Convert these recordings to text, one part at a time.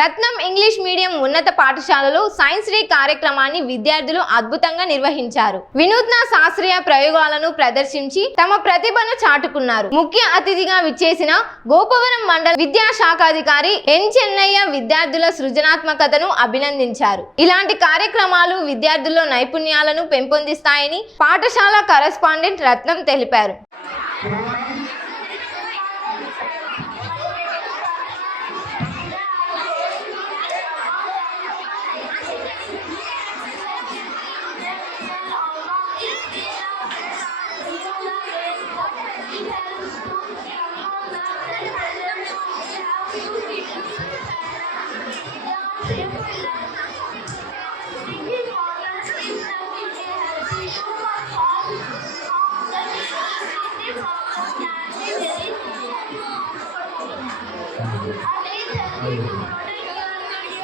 రత్నం English medium ఉన్నత పాఠశాలలో science day కార్యక్రమాన్ని విద్యార్థులు అద్భుతంగా నిర్వహించారు. వినూత్న శాస్త్రీయ ప్రయోగాలను ప్రదర్శించి తమ ప్రతిభను చాటుకున్నారు. ముఖ్య అతిథిగా విచ్చేసిన గోపవరం మండల విద్యాశాఖాధికారి ఎన్ చెన్నయ్య విద్యార్థుల సృజనాత్మకతను అభినందించారు. ఇలాంటి కార్యక్రమాలు విద్యార్థుల్లో నైపుణ్యాలను పెంపొందిస్తాయని పాఠశాల కరెస్పాండెంట్ రత్నం తెలిపారు.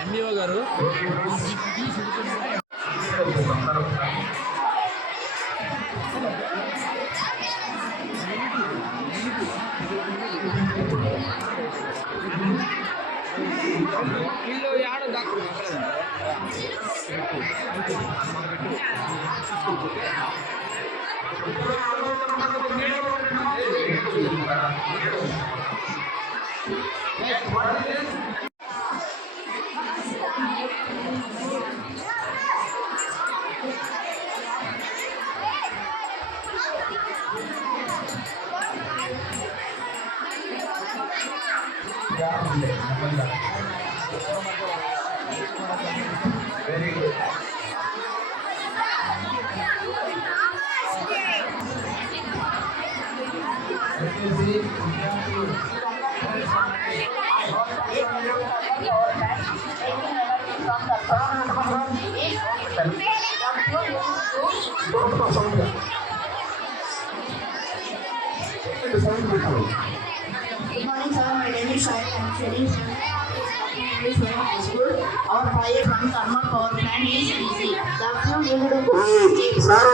ఎంబీఓ గారు వీళ్ళు యాడ doctor Very good. Good morning, sir. My name is Shai. I am studying English Medium High School. Our fire from thermal power plant is easy. The fuel used to set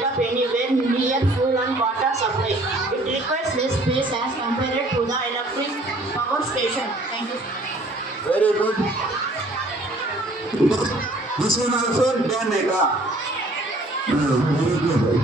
up anywhere near fuel and water supply. It requires less space as compared to the electric power station. Thank you. Very good. This one also done, Nega. Very good.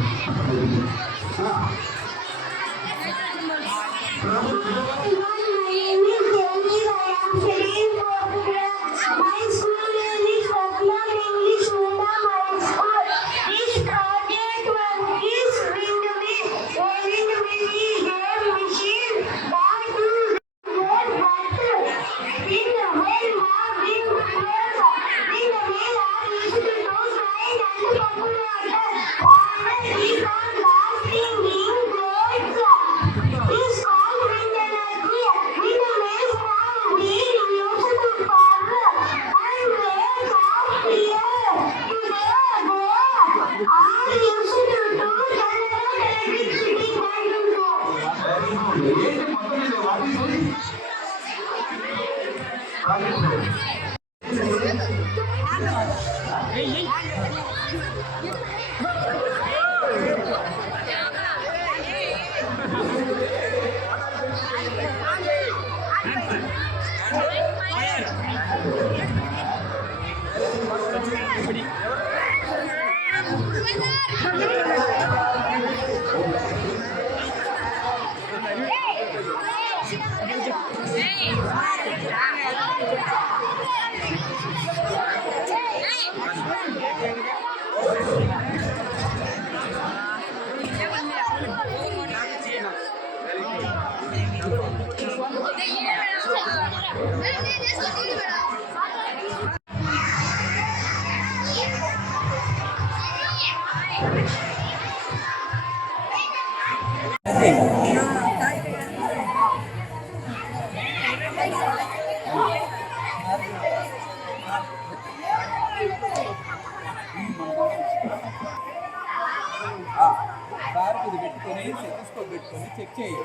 Check చేయి.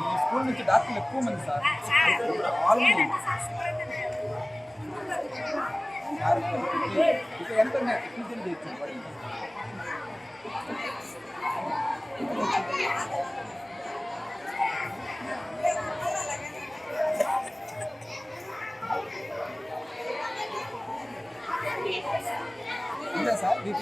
ఈ స్కూల్ నుంచి డాక్టర్లు ఎక్కువ మంది సార్. ఇక ఎంత టీచర్లు చేయొచ్చు. ఎండలో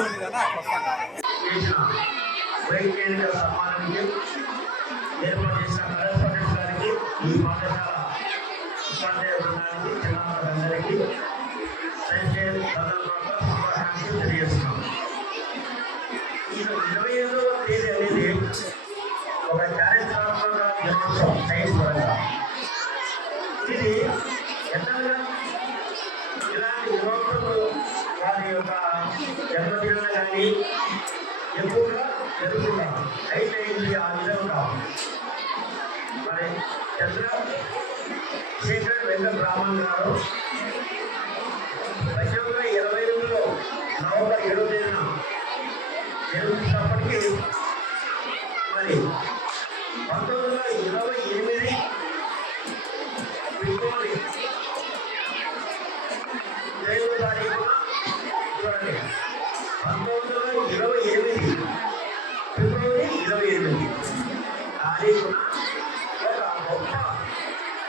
ఉంది కదా అక్కడ వస్తాను. చేసిన వైజ్ఞానిక సమ్మానానికి ఏర్పాటు చేసిన కరెస్పాండెంట్ గారికి ఈ పాఠశాల ఉపాధ్యాయ బృందానికి చిన్నారులందరికీ సైన్స్ డే సందర్భంగా శుభాకాంక్షలు తెలియజేస్తున్నాం. ఈ 25వ తేదీ అనేది ఒక చారిత్రాత్మక దినోత్సవం సైన్స్ పరంగా. ఇది ఎంతగా ఇలాంటి దినోత్సవాలు వారి యొక్క జన్మదినాలు కానీ ఎక్కువగా జరుగుతున్నాం. అయితే ఇది ఆ విధంగా మరి చంద్రశేఖర్ వెంకట రామన్ గారు 1928లో నవంబర్ 7వ తేదీన జన్మించినప్పటికీ మరి 1928 ఫిబ్రవరి 5వ తారీఖున చూడండి 1928 ఫిబ్రవరి 28 తారీఖున ఒక గొప్ప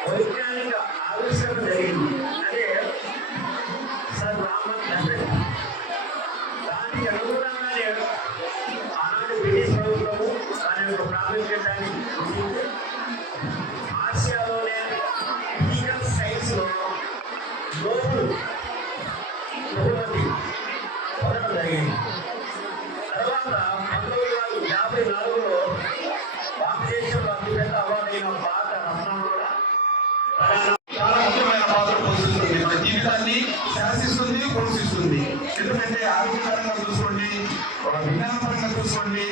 వైజ్ఞానిక ఆవిష్కరణ జరిగింది. అదే సర్ రామన్ ఎఫెక్ట్. దానికి అనుగుణంగానే ఆనాడు బ్రిటిష్ ప్రభుత్వము దాని యొక్క ప్రాముఖ్యతని గుర్తించి ఆసియాలోనే ఫిజికల్ సైన్స్లో నోబెల్ బహుమతి పొందడం జరిగింది. తర్వాత 1954లో భారతదేశంలో అతిపెద్ద అవార్డైన భారత రత్నం కూడా చాలా ముఖ్యమైన పాత్ర పోషిస్తుంది. మన జీవితాన్ని శాసిస్తుంది, పోషిస్తుంది. ఎందుకంటే ఆరోగ్యపరంగా చూసుకోండి, విజ్ఞానపరంగా చూసుకోండి,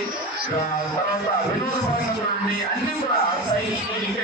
తర్వాత వినోదపరంగా చూడండి, అన్ని కూడా సైన్స్ ఇంకా